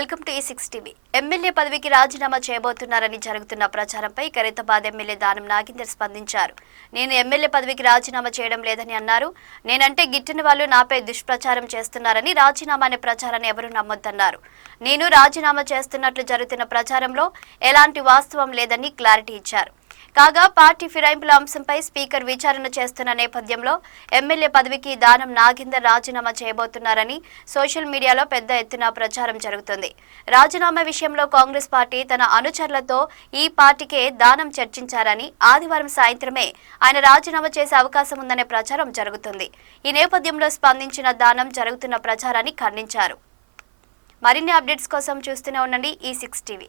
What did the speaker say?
Welcome to ఈ six TV MLA పదవికి రాజీనామా చేయబోతున్నారని జరుగుతున్న ప్రచారంపై ఖరీతాబాద్ ఎమ్మెల్యే దానం నాగేందర్ స్పందించారు. నేను ఎమ్మెల్యే పదవికి రాజీనామా చేయడం లేదని అన్నారు. నేనంటే గిట్టిన వాళ్ళు నాపై దుష్ప్రచారం చేస్తున్నారని రాజీనామా అనే ప్రచారాన్ని ఎవరూ నమ్మొద్దన్నారు. నేను రాజీనామా చేస్తున్నట్లు జరుగుతున్న ప్రచారంలో ఎలాంటి వాస్తవం లేదని క్లారిటీ ఇచ్చారు. కాగా పార్టీ ఫిరాయింపుల అంశంపై స్పీకర్ విచారణ చేస్తున్న నేపథ్యంలో ఎమ్మెల్యే పదవికి దానం నాగేందర్ రాజీనామా చేయబోతున్నారని సోషల్ మీడియాలో పెద్ద ఎత్తున ప్రచారం జరుగుతుంది. రాజీనామా విషయంలో కాంగ్రెస్ పార్టీ తన అనుచరులతో ఈ పార్టీకే దానం చర్చించారని ఆదివారం సాయంత్రమే ఆయన రాజీనామా చేసే అవకాశం ఉందనే ప్రచారం జరుగుతుంది. ఈ నేపథ్యంలో స్పందించిన దానం జరుగుతున్న ప్రచారాన్ని ఖండించారు. మరిన్ని అప్డేట్స్ కోసం చూస్తూనే ఉండండి ఈ సిక్స్ టీవీ.